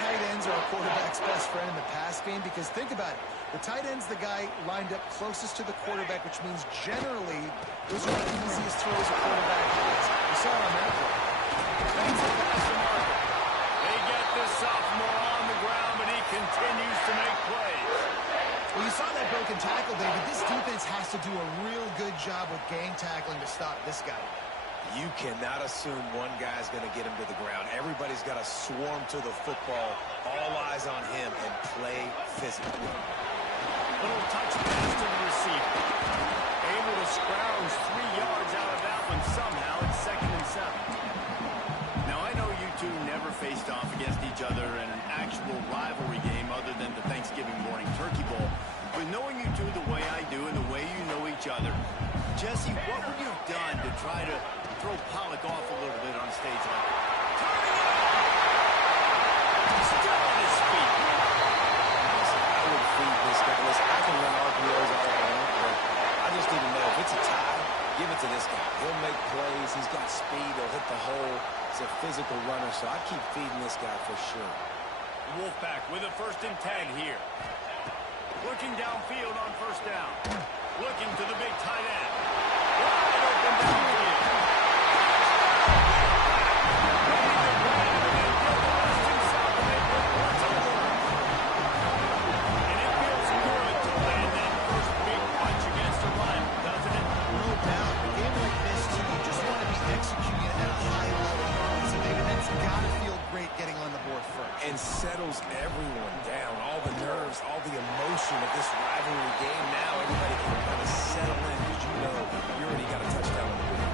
tight ends are a quarterback's best friend in the pass game because think about it. The tight end's the guy lined up closest to the quarterback, which means generally those are the easiest throws a quarterback has. We saw it on that play. That's a pass to Market. They get this sophomore on the ground, but he continues to make plays. Well, you saw that broken tackle, David. This defense has to do a real good job with gang tackling to stop this guy. You cannot assume one guy's going to get him to the ground. Everybody's got to swarm to the football, all eyes on him, and play physical. Little touch pass to the receiver. Able to scrounge 3 yards out of that one somehow. It's 2nd and 7. Now, I know you two never faced off against each other in an actual rivalry game other than the Thanksgiving morning turkey bowl. But knowing you two the way I do and the way you know each other, Jesse, what would you have done to try to throw Pollock off a little bit on a stage like that? Turning it up! Still on his feet. Listen, I would feed this guy. Listen, I can run RPOs all I want, but I just need to know if it's a tie, give it to this guy. He'll make plays. He's got speed. He'll hit the hole. He's a physical runner, so I keep feeding this guy for sure. Wolfpack with a 1st and 10 here. Looking downfield on 1st down. Looking to the big tight end. Wide open downfield. And it feels good to land that first big punch against a rival, doesn't it? No doubt. A game like this, too, you just want to be executing it at a high level. So, David, that's got to feel great getting on the board first. And settles everyone down. All the nerves, all the emotion of this rivalry game. Now everybody can kind of settle in because you know you already got a touchdown on the board.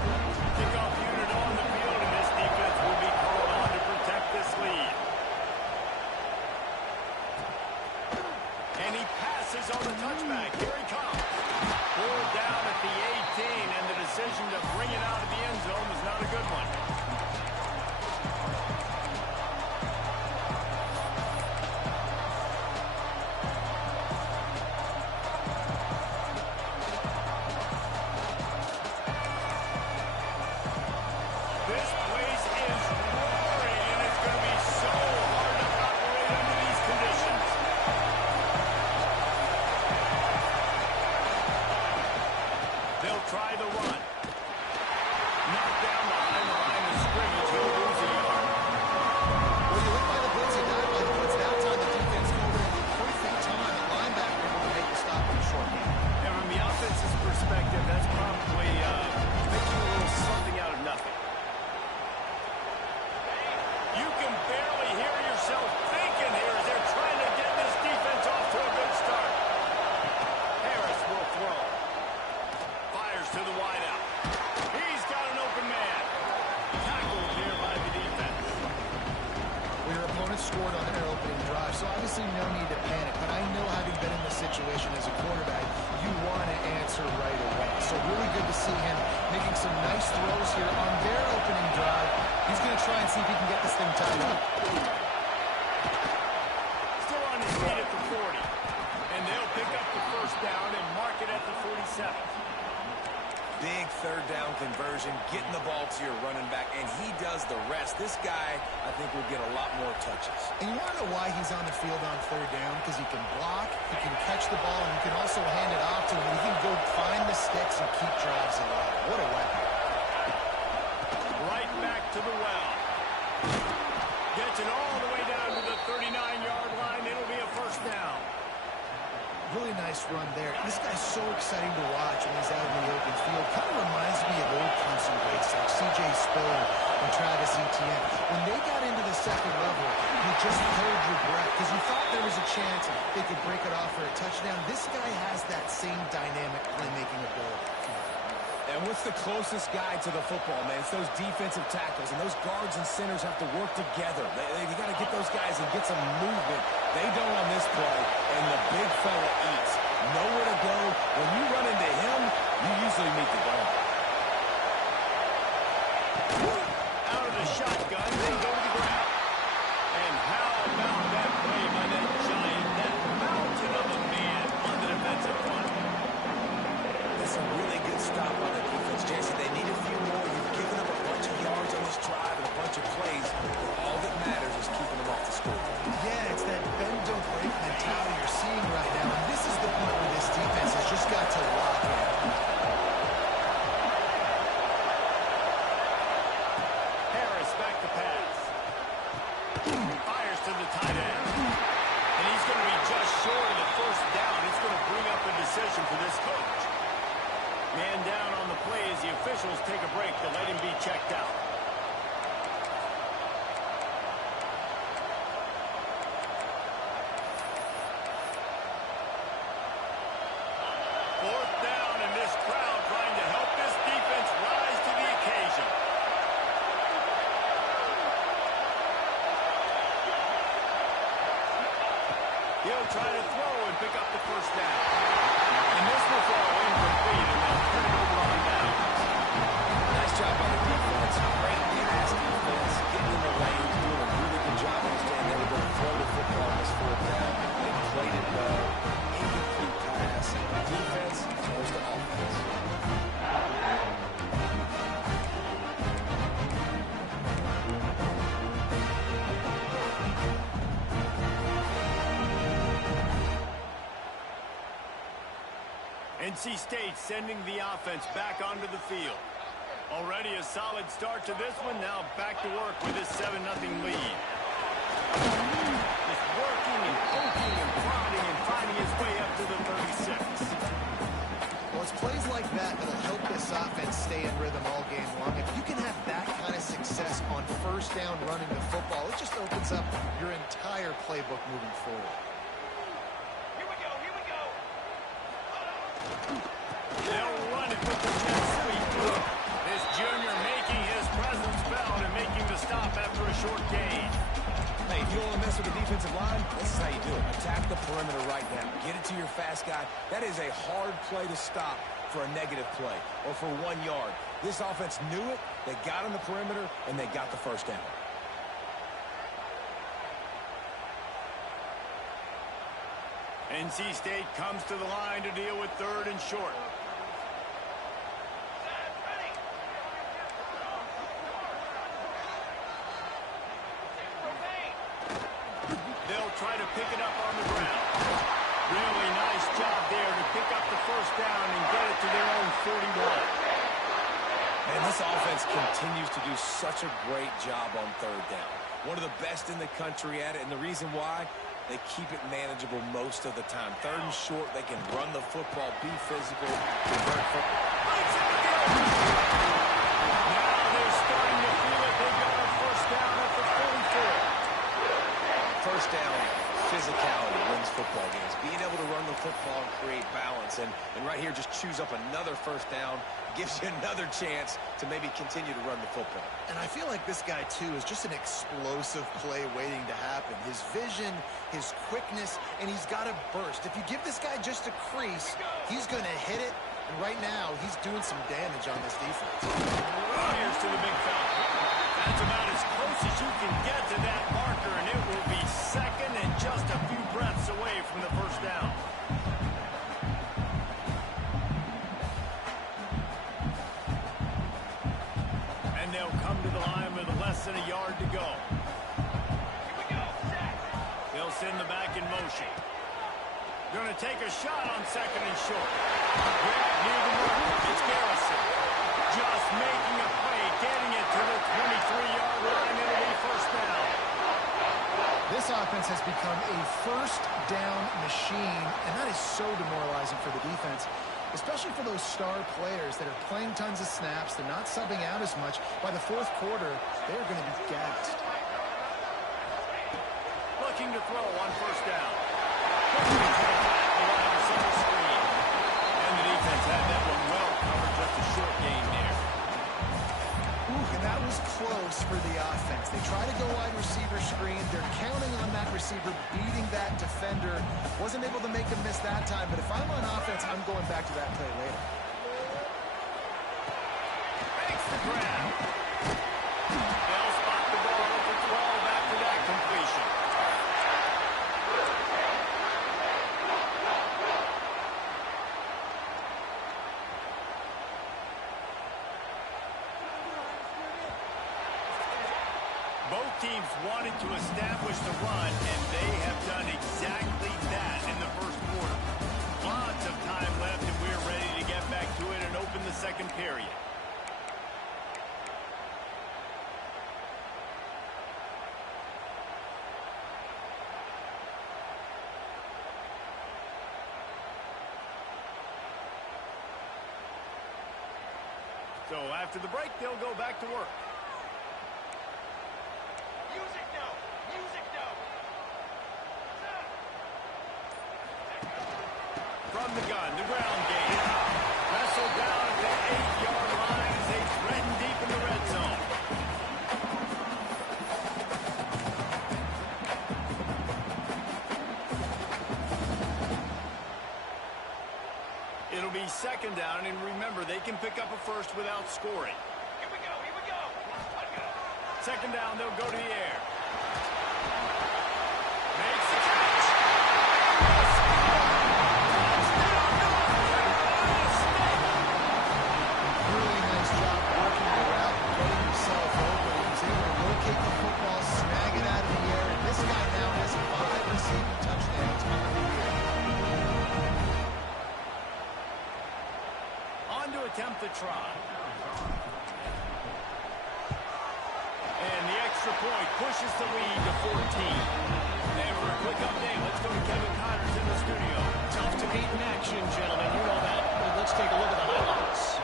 Kickoff unit on the field, and this defense will be called on to protect this lead. And he passes on the touchback. Here he comes. Pulled down at the 18, and the decision to bring it out of the end zone was not a good one. This place is roaring, and it's going to be so hard to operate under these conditions. They'll try the run. Knocked down behind the line of scrimmage. He'll lose a yard. When you look by the blitz at that line, it's that time the defense called it the perfect time. The linebacker able to make the stop in the short game. And from the offense's perspective, that's probably making a little something out of nothing. You can barely hear yourself thinking here as they're trying to get this defense off to a good start. Harris will throw. Fires to the wideout. He's got an open man. Tackled here by the defense. Well, your opponent scored on their opening drive, so obviously no need to panic. But I know, having been in this situation as a quarterback, you want to answer right away. So really good to see him making some nice throws here on their opening drive. He's going to try and see if he can get this thing tied up. Still on his feet at the 40. And they'll pick up the 1st down and mark it at the 47. Big 3rd down conversion, getting the ball to your running back, and he does the rest. This guy, I think, will get a lot more touches. And you want to know why he's on the field on 3rd down? Because he can block, he can catch the ball, and he can also hand it off to him. He can go find the sticks and keep drives alive. What a weapon. Right back to the well. Gets it all the way down to the 39-yard line. It'll be a 1st down. Really nice run there. This guy's so exciting to watch when he's out in the open field. Kind of reminds me of old Clemson greats like C.J. Spiller and Travis Etienne. When they got into the 2nd level, you just held your breath because you thought there was a chance they could break it off for a touchdown. This guy has that same dynamic playmaking ability. And what's the closest guy to the football, man? It's those defensive tackles, and those guards and centers have to work together. You got to get those guys and get some movement. They don't on this play, and the big fella eats. Nowhere to go. When you run into him, you usually meet the ground. Out of the shotgun, they go to the ground. And how about that play by that giant, that mountain of a man on the defensive front? That's a really good stop on the defense, Jason. They need a few more. You've given up a bunch of yards on this drive and a bunch of plays. All that matters is keeping them off the score. physicality you're seeing right now, and this is the point where this defense has just got to lock in. Harris back to pass. Fires to the tight end. And he's going to be just short of the first down. It's going to bring up a decision for this coach. Man down on the play as the officials take a break to let him be checked out. Fourth down, and this crowd trying to help this defense rise to the occasion. He'll try to throw and pick up the first down. And this will throw incomplete, and they'll turn it over on downs. Nice job by the defense. Great pass defense. Getting in the lanes, doing a really good job. Understanding they were going to throw the football on this fourth down. They played it well. Incomplete pass. Defense turns to offense. NC State sending the offense back onto the field. Already a solid start to this one. Now back to work with this 7-0 lead. Just working and poking and prodding and finding his way up to the 36. Well, it's plays like that that'll help this offense stay in rhythm all game long. If you can have that kind of success on first down running the football, it just opens up your entire playbook moving forward. They'll run it with the jet sweep. This junior making his presence felt and making the stop after a short gain. Hey, if you don't want to mess with the defensive line, this is how you do it. Attack the perimeter right now. Get it to your fast guy. That is a hard play to stop for a negative play or for 1 yard. This offense knew it. They got on the perimeter, and they got the first down. NC State comes to the line to deal with 3rd and short. They'll try to pick it up on the ground. Really nice job there to pick up the first down and get it to their own 41. Man, this offense continues to do such a great job on 3rd down. One of the best in the country at it, and the reason why, they keep it manageable most of the time. 3rd and short, they can run the football, be physical, convert football. Now they're starting to feel it. They got a first down at the 44. First down, physicality wins football games. Being able to run the football and create balance. And right here, just choose up another first down. Gives you another chance to maybe continue to run the football. And I feel like this guy, too, is just an explosive play waiting to happen. His vision, his quickness, and he's got a burst. If you give this guy just a crease, he's going to hit it. And right now, he's doing some damage on this defense. Here's to the big fella. That's about as close as you can get to that marker, and it will be second and just a few breaths away from the first down. And they'll come to the line with less than a yard to go. They'll send the back in motion. Going to take a shot on 2nd and short. Grab near the marker. It's Garrison. Just making a play, getting it to the 23-yard line. It'll be first down. This offense has become a first down machine, and that is so demoralizing for the defense, especially for those star players that are playing tons of snaps. They're not subbing out as much. By the 4th quarter, they're going to be gassed. Looking to throw on first down. Looking to the flat, the wide receiver screen. And the defense had that one well covered, just a short gain there. Ooh, and that was close for the offense. They try to go wide receiver screen. They're counting on that receiver beating that defender. Wasn't able to make him miss that time, but if I'm on offense, I'm going back to that play later. Makes the grab. They'll spot the ball at the 12 after that completion. Both teams wanted to establish the run, and they have done exactly that. So after the break, they'll go back to work. Music now. Music now. From the gun, the ground game. Wrestled down at the 8-yard line as they threaten deep in the red zone. It'll be second down, and remember, they can pick up a first without scoring. Here we go. Here we go. Second down, they'll go to the air. Makes the catch. Really nice job working the route and getting himself open. He was able to locate the football, snag it out of the air, and this guy now has 5 receiving touchdowns on the year. On to attempt the try. And the extra point pushes the lead to 14. And for a quick update, let's go to Kevin Connors in the studio. Tough to beat in action, gentlemen. You know that. But let's take a look at the highlights.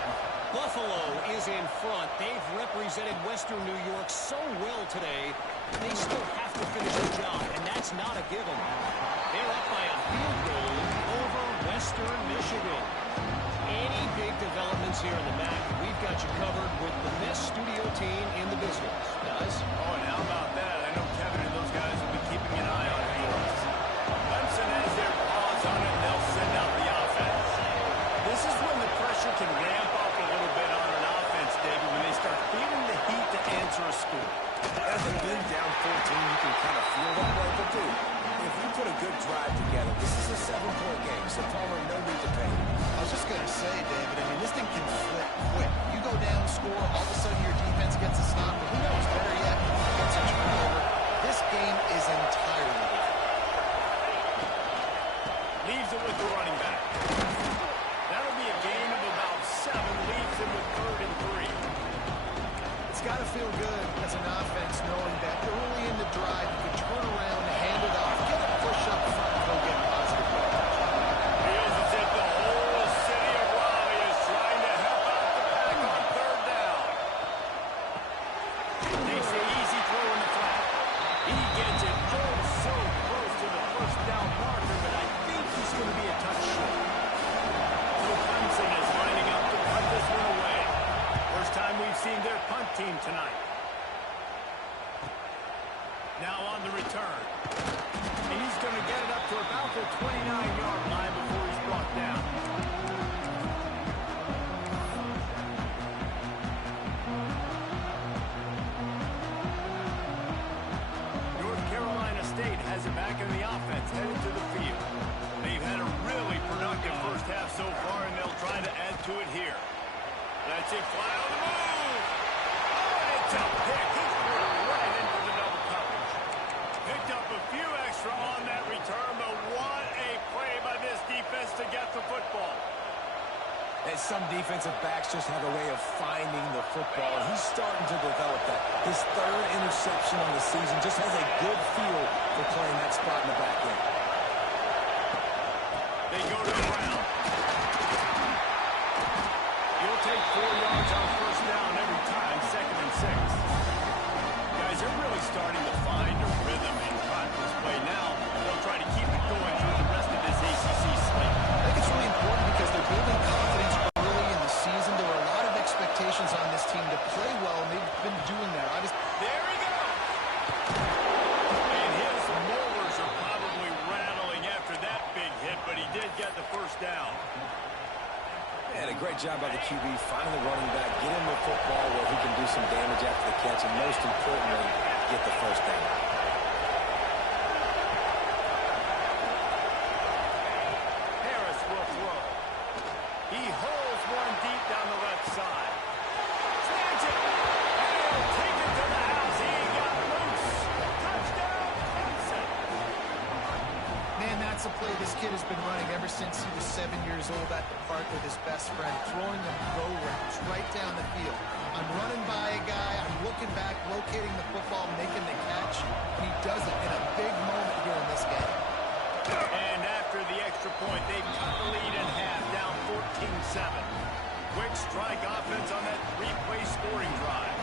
Buffalo is in front. They've represented Western New York so well today. They still have to finish the job, and that's not a given. They're up by a field goal over Western Michigan. Any big developments here in the MAC, we've got you covered with the best studio team in the business. Guys? Oh, and how about that? I know Kevin and those guys will be keeping an eye on it for us. Clemson has their paws on it, and they'll send out the offense. This is when the pressure can ramp up a little bit on an offense, David, when they start feeling the heat to answer a score. As a being down 14, you can kind of feel that way, but dude, if you put a good drive together, this is a 7-point game, so Palmer, no need to panic. I was just going to say, David, I mean, this thing can flip quick. You go down, score, all of a sudden your defense gets a stop, but who knows, better yet, gets a turnover. This game is entirely different. Leaves it with the running back. That'll be a gain of about 7. Leaves him with 3rd and 3. It's got to feel good as an offense knowing that early in the drive you can turn around, hand it off, get a push up front, and go get positive yardage. Feels as if the whole city of Raleigh is trying to help out the pack on 3rd down. Takes the easy throw in the flat. He gets it oh so close to the 1st down marker, but I think he's going to be a touch short. So Clemson is lining up to punt this one away. First time we've seen their punt team tonight. Now on the return. And he's going to get it up to about the 29-yard line before he's brought down. North Carolina State has it back in the offense, headed to the field. They've had a really productive first half so far, and they'll try to add to it here. That's it, fly on the move. Oh, it's a pick. He threw it right into the double coverage. Picked up a few extra on that return, but what a play by this defense to get the football. And some defensive backs just have a way of finding the football, and he's starting to develop that. His 3rd interception on the season just has a good feel for playing that spot in the back end. They go to the ground. He'll take 4 yards on 1st down every time, 2nd and 6. Guys, they're really starting to find a rhythm and run this play now. They'll try to keep it going through the rest of this ACC slate. I think it's really important because they're building confidence early in the season. There were a lot of expectations on this team to play well, and they've been doing that. There he goes! And his molars are probably rattling after that big hit, but he did get the 1st down. And a great job by the QB finding the running back, get him the football where he can do some damage after the catch, and most importantly, get the 1st down. Harris will throw. He holds one deep down the left side. Snags it. And he'll take it to the house. He got loose. Touchdown, Clemson. Man, that's a play this kid has been running ever since he was 7 years old at the park with his best friend, throwing them go routes right down the field. I'm running by a guy, I'm looking back, locating the football, making the catch, and he does it in a big moment here in this game. And after the extra point, they've cut the lead in half, down 14-7. quick strike offense on that three-play scoring drive.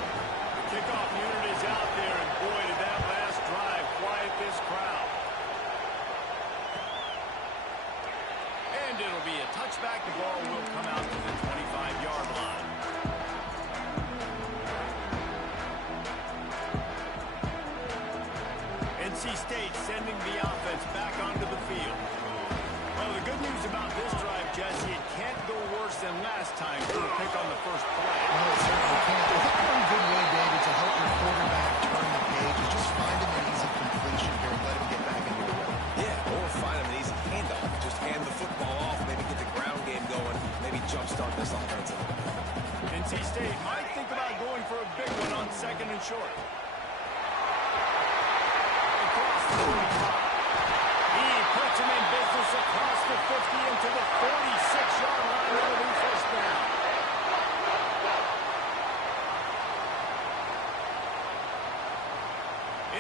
The kickoff unit is out there, and boy, did that last drive quiet this crowd. And it'll be a touchback. The ball will come out to the 25-yard line. NC State sending the offense back onto the field. Well, the good news about this drive, Jesse, it can't go worse than last time for a pick on the first play. No, it certainly can't. I think one good way, David, to help your quarterback turn the page is just find him an easy completion here and let him get back into the run. Yeah, or find him an easy handoff. Just hand the football off, maybe get the ground game going, maybe jumpstart this offense a little bit. NC State might think about going for a big one on second and short. Across the 45. He puts him in business across the 50 into the 46-yard line. That'll be first down.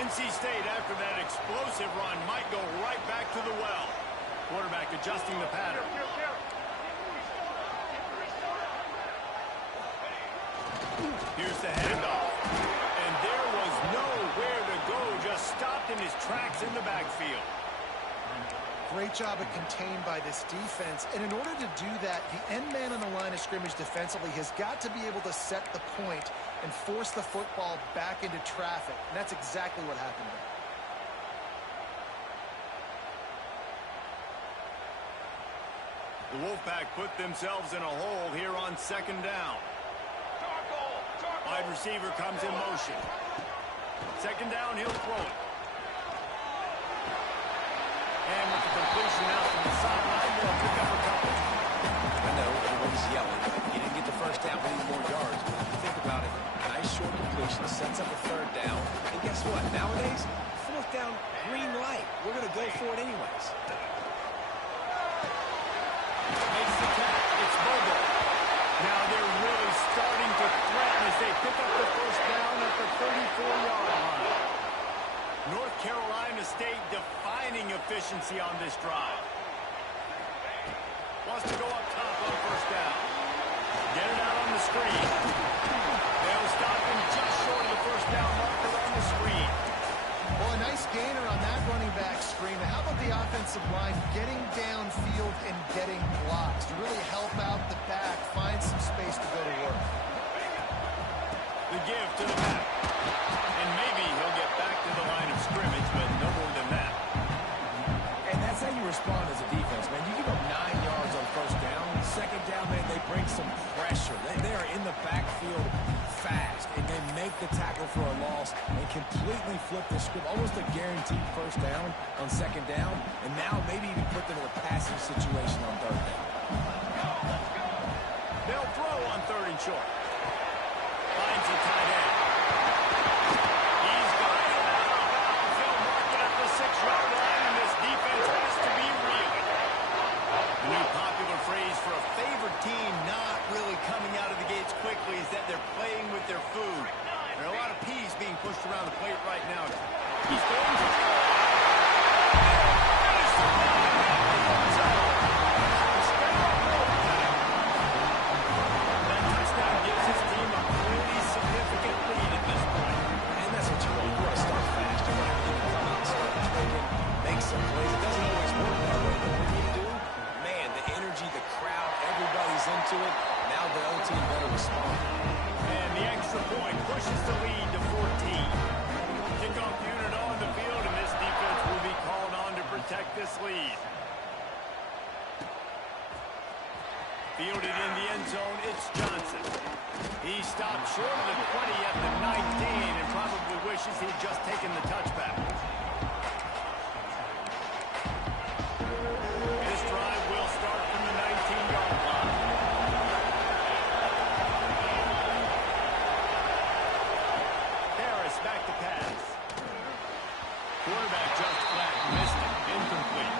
NC State, after that explosive run, might go right back to the well. Quarterback adjusting the pattern. Here's the handoff. And there was nowhere to go. Just stopped in his tracks in the backfield. Great job of contained by this defense. And in order to do that, the end man on the line of scrimmage defensively has got to be able to set the point and force the football back into traffic. And that's exactly what happened there. The Wolfpack put themselves in a hole here on second down. Wide receiver comes in motion. Second down, he'll throw it. And with the completion out from the sideline, they'll pick up a couple. I know everybody's yelling, but he didn't get the first down, we need more yards. But if you think about it, nice short completion, sets up a third down. And guess what? Nowadays, fourth down, green light. We're going to go for it anyways. Makes the catch. It's Bobo. Now they're really starting to threaten as they pick up the first down at the 34-yard line. North Carolina State defining efficiency on this drive. Wants to go up top on first down. Get it out on the screen. They'll stop him just short of the first down marker on the screen. Well, a nice gainer on that running back screen. How about the offensive line getting downfield and getting blocks to really help out the back, find some space to go to work? The give to the back. And maybe he'll get back to the line of scrimmage, but no more than that. And that's how you respond as a defense, man. You give up 9 yards on first down. Second down, man, they bring some pressure. They are in the backfield fast, and they make the tackle for a loss and completely flip the script. Almost a guaranteed first down on second down, and now maybe even put them in a passing situation on third down. They'll throw on third and short. Finds the tight end. He's got it out of bounds. He'll mark it at the 6-yard line, and this defense has to be reeling. The new popular phrase for a favored team not really coming out of the gates quickly is that they're playing with their food. There are a lot of peas being pushed around the plate right now. He's going to finish the ball in the end zone. That touchdown gives his team a pretty significant lead at this point. And that's what you want. You want to start fast. You want to come out, start trading, make some plays. It doesn't always work that way, but when you do, man, the energy, the crowd, everybody's into it. Now the other team better respond. And the extra point pushes the lead to 14. Kickoff unit on the field, and this defense will be called on to protect this lead. Fielded in the end zone, it's Johnson. He stopped short of the 20 at the 19 and probably wishes he'd just taken the touchback. This drive will start from the 19-yard line. Harris back to pass. Quarterback just flat, missed it, incomplete.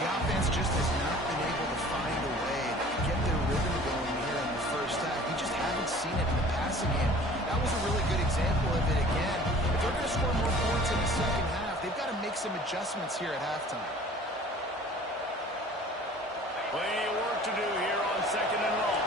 The offense just has not been able to find a way to get their rhythm going here in the first half. We just haven't seen it in the passing game. That was a really good example of it again. If they're going to score more points in the second half, they've got to make some adjustments here at halftime. Plenty of work to do here on second and long.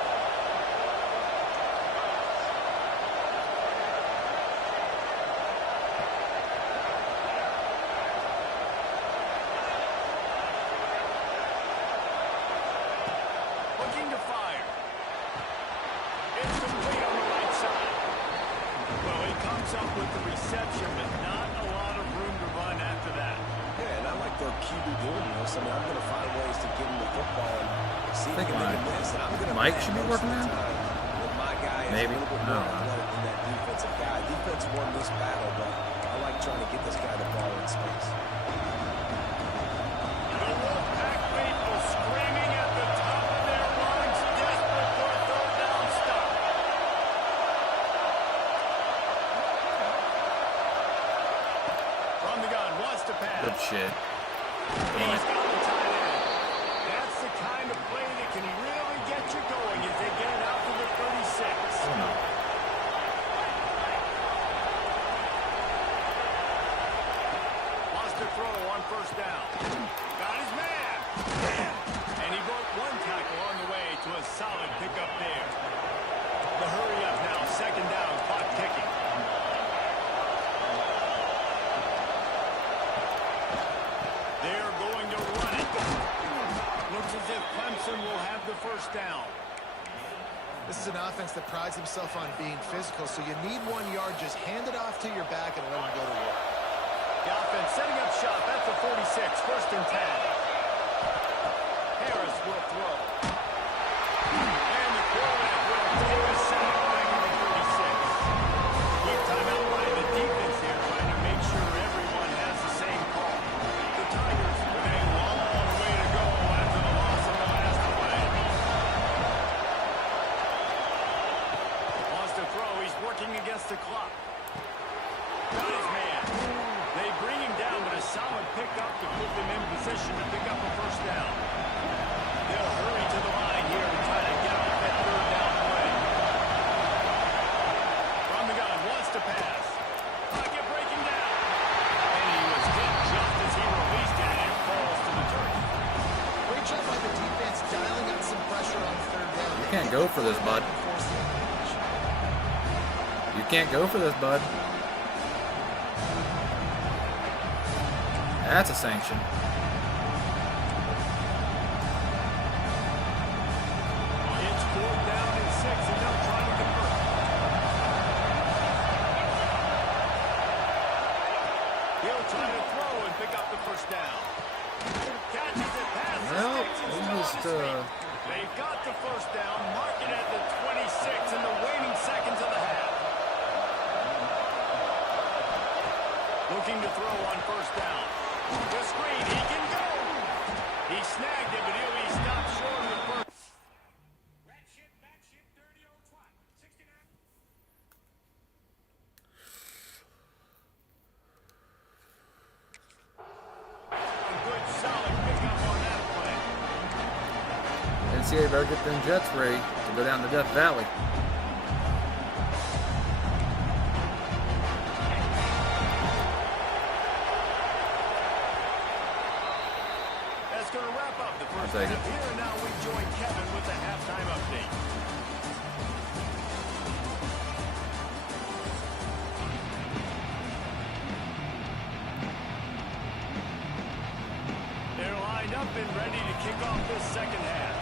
the reception, but not a lot of room to run after that. Yeah, and I like their QB doing this. I mean, I'm going to find ways to get him the football and see if he can make a miss. And I'm going to Mike should be working there? My guy is Maybe. a little bit more athletic than that defensive guy. Defense won this battle, but I like trying to get this guy the ball in space. The Wolfpack faithful screaming at the top of their lungs, desperate for a third down stop. From the gun, wants to pass. Good shit. He's got the tight end. That's the kind of play that can really get you going as they get it out to the 36. Oh, no. Wants to throw on first down. Got his man. And he broke one tackle on the way to a solid pickup there. The hurry up now, second down, clock ticking. They're going to run it. Looks as if Clemson will have the first down. This is an offense that prides himself on being physical, so you need 1 yard. Just hand it off to your back and let him go to work. The offense setting up shop at the 46, first and 10. Harris will throw. And the quarterback will take a sack back at the 36. Quick timeout by the defense here, trying to make sure everyone has the same call. The Tigers with a long way to go after the loss of the last play. Wants to throw, he's working against the clock. Got his man. They bring him down, but a solid pickup to put them in position to pick up a first down. They'll hurry to the line here to try to get off that third down play. From the gun, wants to pass. Pocket breaking down. And he was hit just as he released it, and it falls to the turf. Great job by the defense dialing up some pressure on third down. You can't go for this, bud. You can't go for this, bud. That's a sanction. It's 4th down and 6, and they'll try to convert. He'll try to throw and pick up the first down. Catches it, passes, Well, takes his almost, They've got the first down, mark it at the 26 in the waning seconds of the half. Looking to throw on first down. The screen, he can go. He snagged it, but he'll be stopped short of the first. Red ship, back ship, dirty old twat. 69. A good, solid pickup on that play. NCAA better get them Jets ready to go down to Death Valley. That's going to wrap up the first take half it. here. And now we join Kevin with the halftime update. They're lined up and ready to kick off this second half.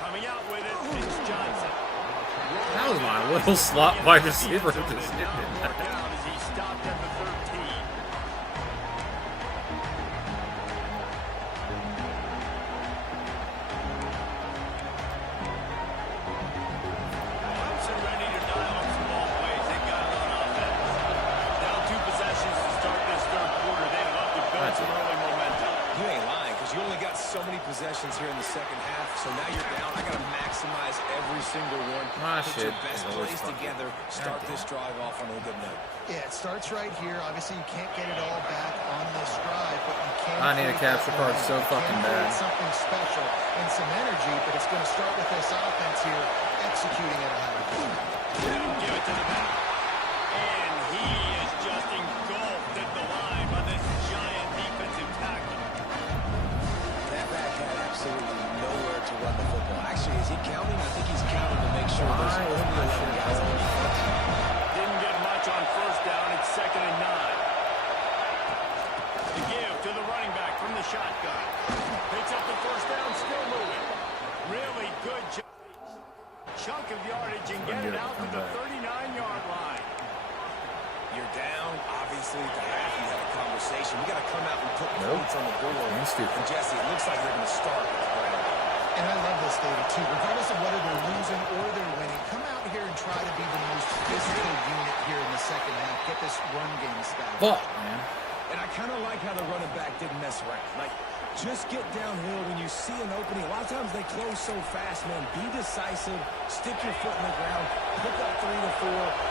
Coming out with it, it's Johnson. That was my little slot wide receiver. Just as he stopped at the 13. Clemson ready to dial up some ball plays. They've got it on offense. Down 2 possessions to start this third quarter. They'd love to build some early momentum. You ain't lying, because you only got so many possessions here in the second half, so now you're down. I got to maximize every single one. My Put shit your best is always plays fucking- together. Start this drive off on a good note. Yeah, it starts right here. Obviously, you can't get it all back on this drive, but you can. I need a create capture that card momentum. so You can fucking create bad. Something special and some energy, but it's going to start with this offense here executing at a high level. Give it to the back. And he is just engulfed at the line by this giant defensive tackle. That back had absolutely nowhere to run the football. Actually, is he counting? I think he's counting to make sure there's Why is only my 11 shit guys on all- defense. Didn't get much on first down. It's 2nd and 9. The give to the running back from the shotgun. Picks up the first down, still moving. obviously at the half you had a conversation. We got to come out and put points on the board. That's stupid. And Jesse, it looks like they're going to start with the ground. And I love this, David, too. Regardless of whether they're losing or they're winning, come out here and try to be the most physical unit here in the second half. Get this run game established. Fuck, man. And I kind of like how the running back didn't mess around. Like, just get downhill when you see an opening. A lot of times they close so fast, man. Be decisive. Stick your foot in the ground. Pick up 3 to 4.